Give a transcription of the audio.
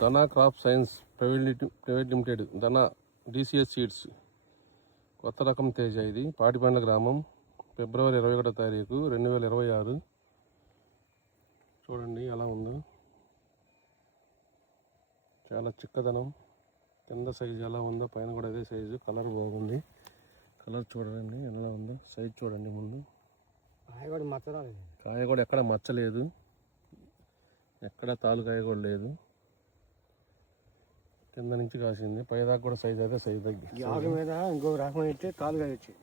Dhana crop science private limited Dhana DCS seeds కొత్త రకం తేజ. ఇది పాటిపండ్ల గ్రామం, ఫిబ్రవరి 21వ తారీఖు 2026. చూడండి ఎలా ఉందో, చాలా చిక్కదనం. కింద సైజు ఎలా ఉందో, పైన కూడా అదే సైజు. కలర్ బాగుంది. కలర్ చూడండి ఎలా ఉందో, సైజు చూడండి. ముందు కాయ కూడా ఎక్కడ మచ్చలేదు, ఎక్కడ తాలుకాయ కూడా లేదు. కింద నుంచి కాసింది, పైదాకా కూడా సైజు అయితే సైజు తగ్గి ఇంకో రకం అయితే తాలుకాయ వచ్చింది.